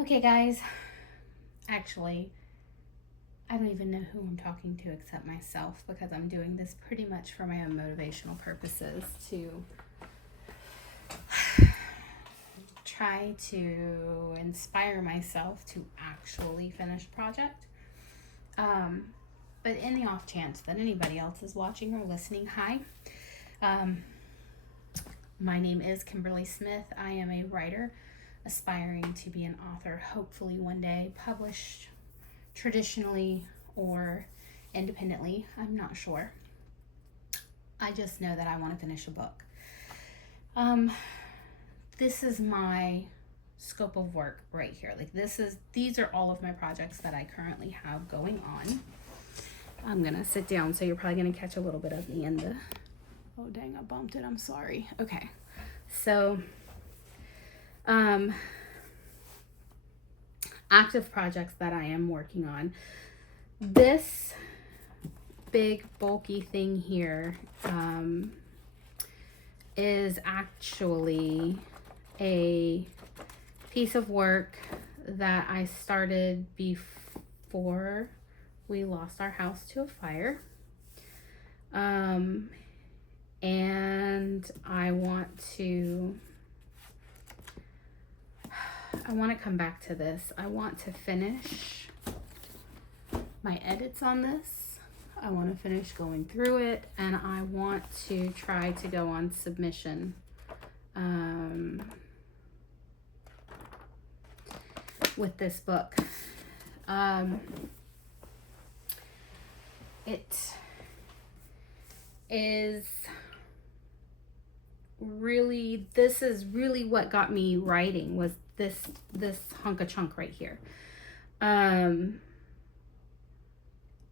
Okay, guys, actually, I don't even know who I'm talking to except myself because I'm doing this pretty much for my own motivational purposes to try to inspire myself to actually finish a project. But in the off chance that anybody else is watching or listening, hi. Um, my name is Kimberly Smith. I am a writer aspiring to be an author, hopefully one day published traditionally or independently. I'm not sure. I just know that I want to finish a book. This is my scope of work right here. These are all of my projects that I currently have going on. I'm gonna sit down, so you're probably gonna catch a little bit of me in the. Oh dang! I bumped it. I'm sorry. Okay, so active projects that I am working on. This big bulky thing here is actually a piece of work that I started before we lost our house to a fire. And I want to come back to this. I want to finish my edits on this. I want to finish going through it, and I want to try to go on submission. With this book. It is really, this is really what got me writing, was this hunk of chunk right here. And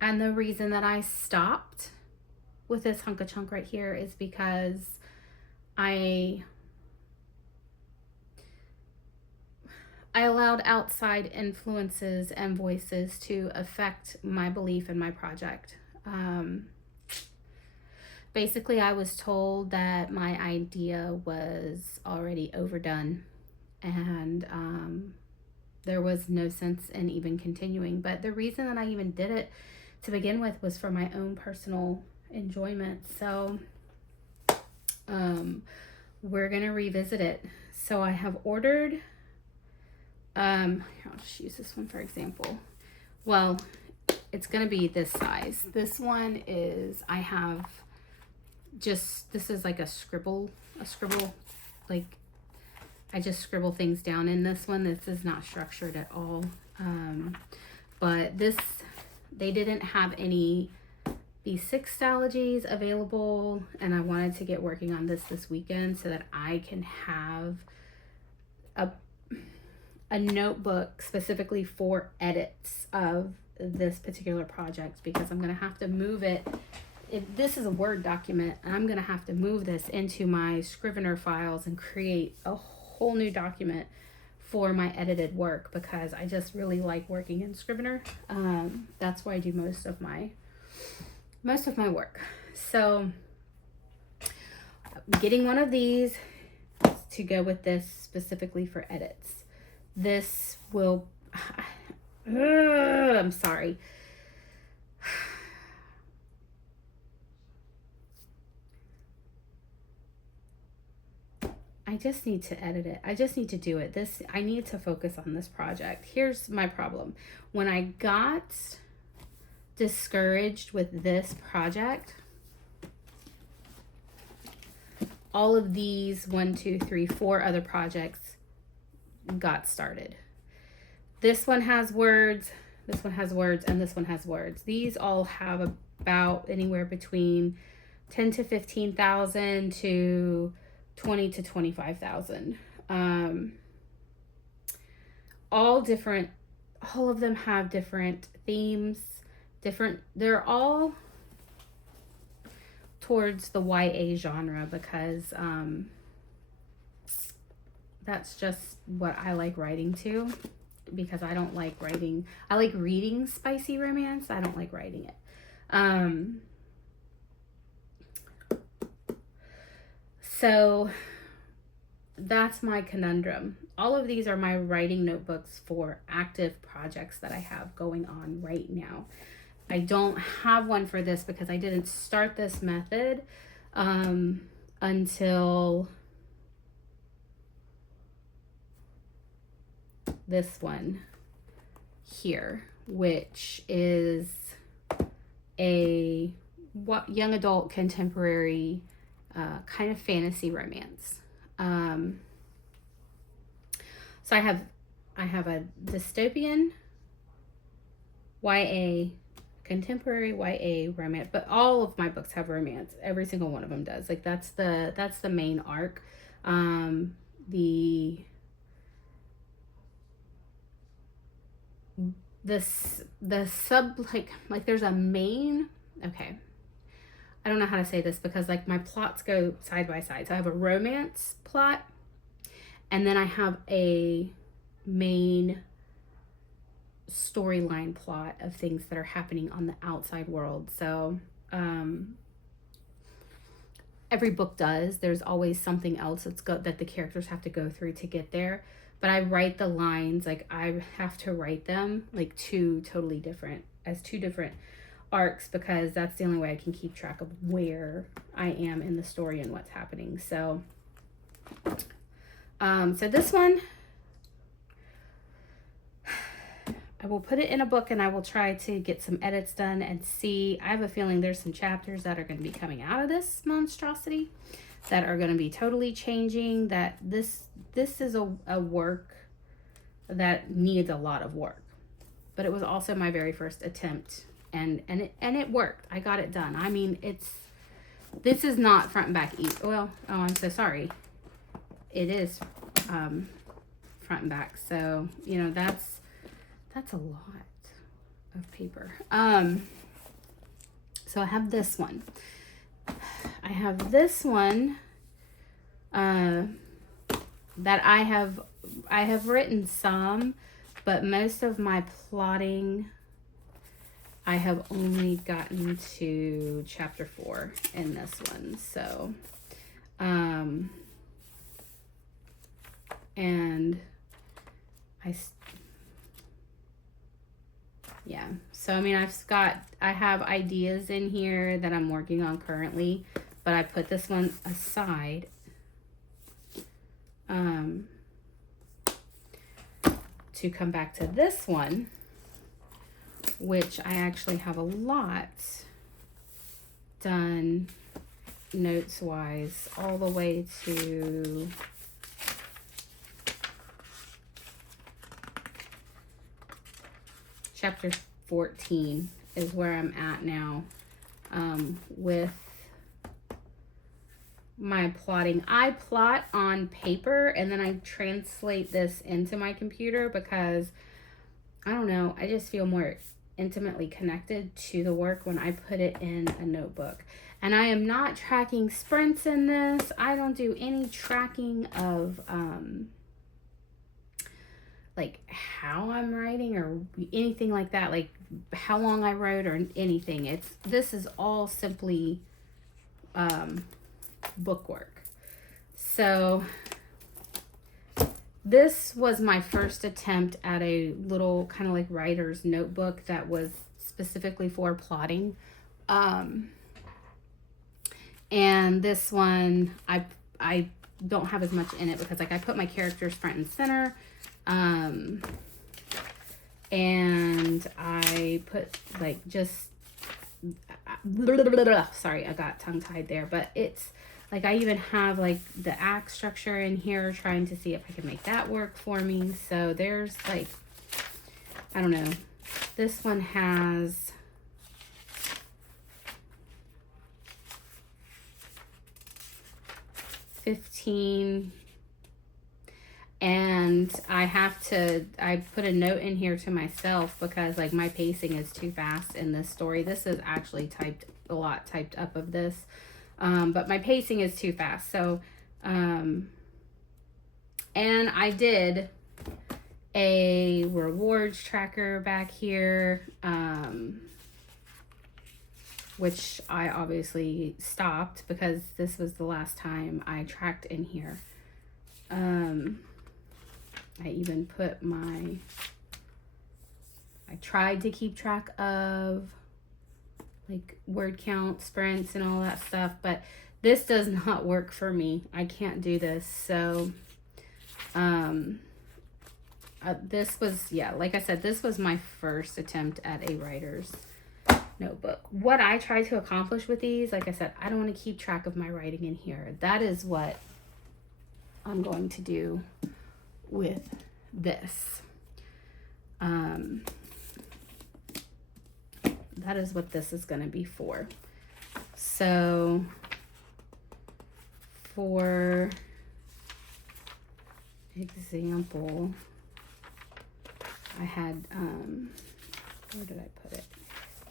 the reason that I stopped with this hunk of chunk right here is because I allowed outside influences and voices to affect my belief in my project. Basically, I was told that my idea was already overdone and there was no sense in even continuing. But the reason that I even did it to begin with was for my own personal enjoyment. So we're going to revisit it. So I have ordered, I'll just use this one for example. Well, it's going to be this size. This one is, I have just, this is like a scribble, like I just scribble things down in this one. This is not structured at all. But this, they didn't have any B6 Stalogies available, and I wanted to get working on this weekend so that I can have a notebook specifically for edits of this particular project, because I'm going to have to move it. If this is a Word document, I'm going to have to move this into my Scrivener files and create a whole new document for my edited work, because I just really like working in Scrivener. That's where I do most of my work. So I'm getting one of these to go with this specifically for edits. This will, I'm sorry. I just need to edit it. I just need to do it. I need to focus on this project. Here's my problem. When I got discouraged with this project, all of these 4 other projects got started. This one has words, this one has words, and this one has words. These all have about anywhere between 10 to 15,000 to 20 to 25,000. All of them have different themes, they're all towards the YA genre, because that's just what I like writing to, because I don't like writing. I like reading spicy romance. I don't like writing it. So that's my conundrum. All of these are my writing notebooks for active projects that I have going on right now. I don't have one for this because I didn't start this method until this one here, which is a young adult contemporary kind of fantasy romance. So I have a dystopian YA, contemporary YA romance, but all of my books have romance. Every single one of them does. Like that's the main arc. The sub, like there's a main, okay, I don't know how to say this because like my plots go side by side. So I have a romance plot, and then I have a main storyline plot of things that are happening on the outside world. So every book does. There's always something else that the characters have to go through to get there. But I write the lines, like I have to write them like two different arcs, because that's the only way I can keep track of where I am in the story and what's happening. So so this one, I will put it in a book and I will try to get some edits done and see. I have a feeling there's some chapters that are going to be coming out of this monstrosity that are going to be totally changing. That this is a work that needs a lot of work, but it was also my very first attempt, and it worked. I got it done. I mean, this is not front and back easy. Well, oh, I'm so sorry. It is front and back. So, you know, that's a lot of paper. So I have this one. I have this one that I have written some, but most of my plotting, I have only gotten to chapter 4 in this one. So, and yeah, so I mean, I have ideas in here that I'm working on currently, but I put this one aside to come back to this one, which I actually have a lot done notes wise all the way to chapter 14 is where I'm at now with my plotting. I plot on paper and then I translate this into my computer because I don't know, I just feel more intimately connected to the work when I put it in a notebook. And I am not tracking sprints in this. I don't do any tracking of like how I'm writing or anything like that, like how long I wrote or anything. This is all simply book work. So this was my first attempt at a little kind of like writer's notebook that was specifically for plotting. And this one, I don't have as much in it because like I put my characters front and center. And I put like just, sorry, I got tongue tied there, but it's like, I even have like the act structure in here, trying to see if I can make that work for me. So there's like, I don't know, this one has 15, and I put a note in here to myself because like my pacing is too fast in this story. This is actually a lot typed up of this, but my pacing is too fast. So, and I did a rewards tracker back here, which I obviously stopped because this was the last time I tracked in here. I even put I tried to keep track of like word count, sprints, and all that stuff, but this does not work for me. I can't do this. So, this was, yeah, like I said, this was my first attempt at a writer's notebook. What I try to accomplish with these, like I said, I don't want to keep track of my writing in here. That is what I'm going to do with this. That is what this is going to be for. So for example, I had, where did I put it?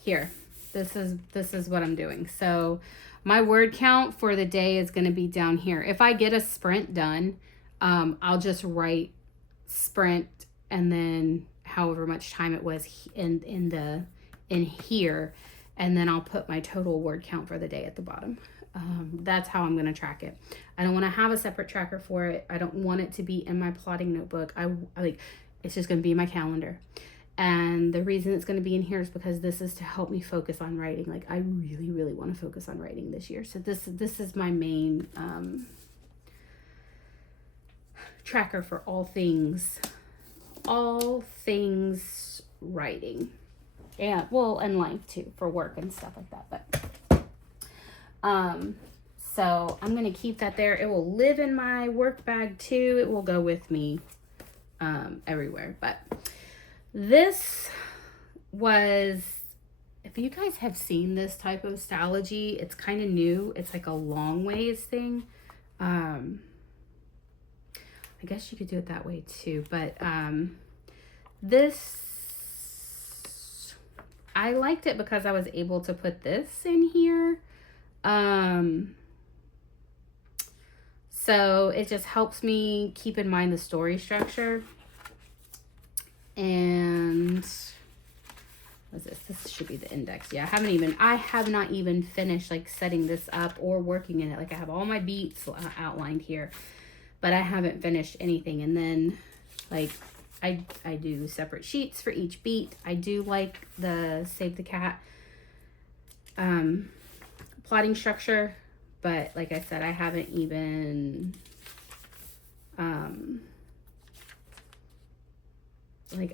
Here. This is what I'm doing. So my word count for the day is going to be down here. If I get a sprint done, I'll just write sprint and then however much time it was in here, and then I'll put my total word count for the day at the bottom. That's how I'm going to track it. I don't want to have a separate tracker for it. I don't want it to be in my plotting notebook. I like, it's just going to be my calendar. And the reason it's going to be in here is because this is to help me focus on writing. Like, I really, really want to focus on writing this year. So this is my main tracker for all things writing. Yeah, well, and life too, for work and stuff like that. But so I'm going to keep that there. It will live in my work bag too. It will go with me everywhere. But this was, if you guys have seen this type of Stalogy, it's kind of new. It's like a long ways thing. I guess you could do it that way too. But this, I liked it because I was able to put this in here. So it just helps me keep in mind the story structure. And what's this? This should be the index. Yeah, I have not even finished like setting this up or working in it. Like, I have all my beats outlined here, but I haven't finished anything. And then like I do separate sheets for each beat. I do like the Save the Cat plotting structure, but like I said, I haven't even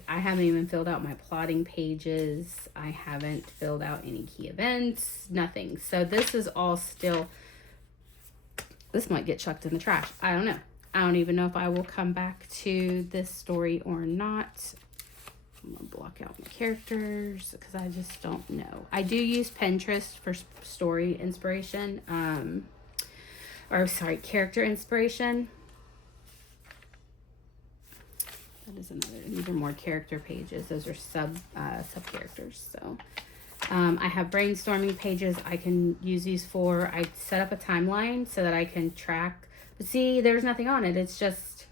I haven't even filled out my plotting pages. I haven't filled out any key events, nothing. So this is all still, this might get chucked in the trash. I don't know. I don't even know if I will come back to this story or not. I'm gonna block out my characters because I just don't know. I do use Pinterest for story inspiration, character inspiration. That is even more character pages. Those are sub characters. So I have brainstorming pages I can use these for. I set up a timeline so that I can track. But see, there's nothing on it. It's just,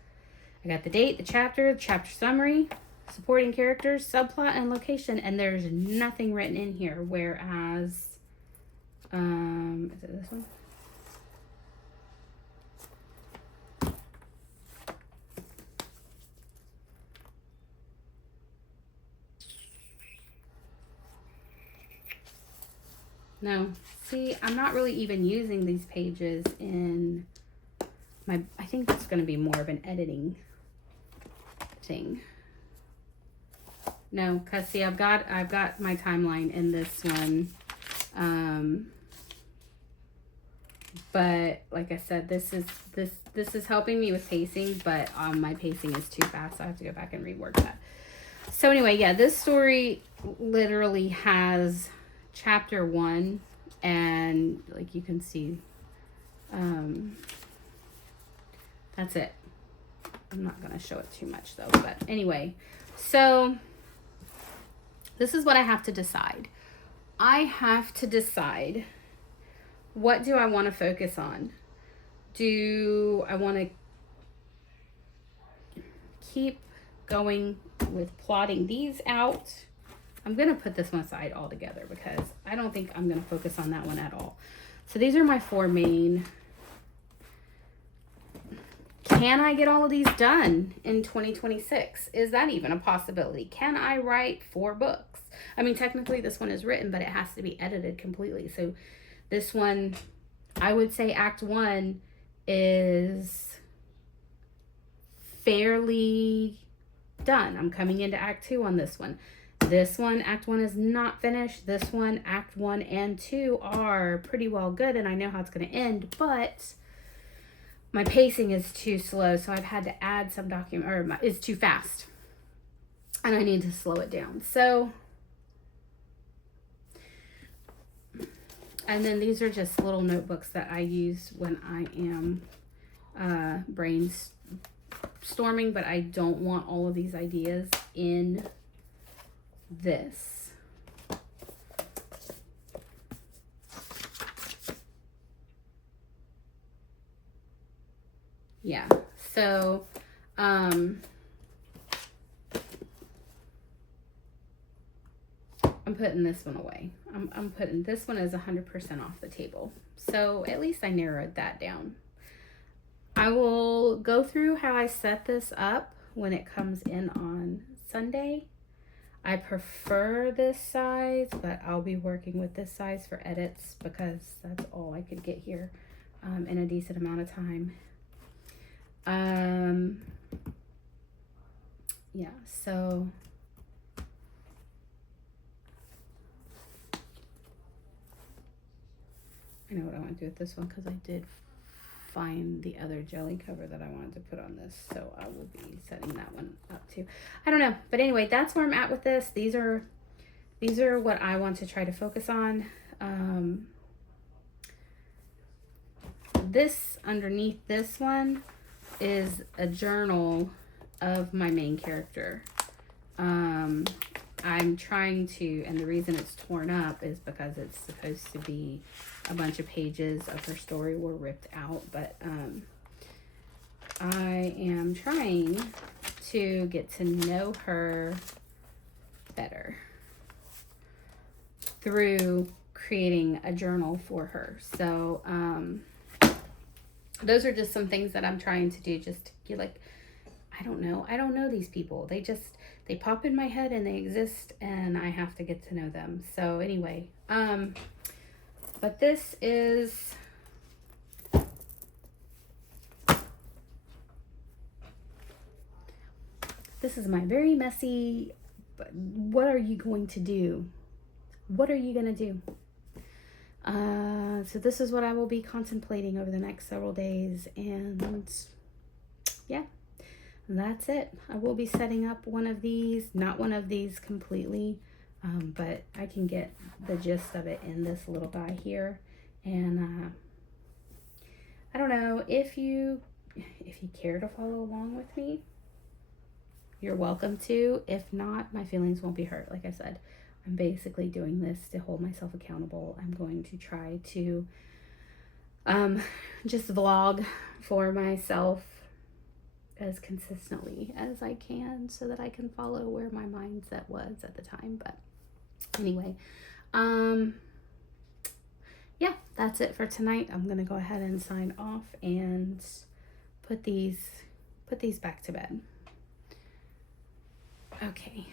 I got the date, the chapter summary, supporting characters, subplot, and location, and there's nothing written in here. Whereas, is it this one? No, see, I'm not really even using these pages in my, I think that's going to be more of an editing thing. No, cause see, I've got my timeline in this one. But like I said, this is helping me with pacing, but my pacing is too fast, so I have to go back and rework that. So anyway, yeah, this story literally has chapter 1, and like you can see, that's it. I'm not gonna show it too much though, but anyway, so this is what I have to decide. I have to decide, what do I want to focus on? Do I want to keep going with plotting these out? I'm going to put this one aside altogether because I don't think I'm going to focus on that one at all. So these are my 4 main Can I get all of these done in 2026? Is that even a possibility? Can I write 4 books? I mean, technically this one is written, but it has to be edited completely. So this one, I would say Act 1 is fairly done. I'm coming into Act 2 on this one. This one, Act 1 is not finished. This one, Act 1 and 2 are pretty well good, and I know how it's going to end, but my pacing is too slow, so I've had to add some it's too fast, and I need to slow it down. So, and then these are just little notebooks that I use when I am brainstorming, but I don't want all of these ideas in this. Yeah, so I'm putting this one away. I'm putting this one as 100% off the table. So at least I narrowed that down. I will go through how I set this up when it comes in on Sunday. I prefer this size, but I'll be working with this size for edits because that's all I could get here in a decent amount of time. Yeah, so I know what I want to do with this one because I did find the other jelly cover that I wanted to put on this, so I will be setting that one up too. I don't know, but anyway, that's where I'm at with this. These are what I want to try to focus on. This underneath this one is a journal of my main character. I'm trying to, and the reason it's torn up is because it's supposed to be a bunch of pages of her story were ripped out, but I am trying to get to know her better through creating a journal for her. So those are just some things that I'm trying to do, just to get, like, I don't know these people. They pop in my head and they exist, and I have to get to know them. So anyway, but this is my very messy, but what are you going to do? What are you going to do? So this is what I will be contemplating over the next several days, and yeah, that's it. I will be setting up one of these, not one of these completely, but I can get the gist of it in this little guy here. And I don't know, if you care to follow along with me, you're welcome to. If not, my feelings won't be hurt. Like I said, I'm basically doing this to hold myself accountable. I'm going to try to just vlog for myself as consistently as I can so that I can follow where my mindset was at the time. But anyway, yeah, that's it for tonight. I'm gonna go ahead and sign off and put these back to bed. Okay.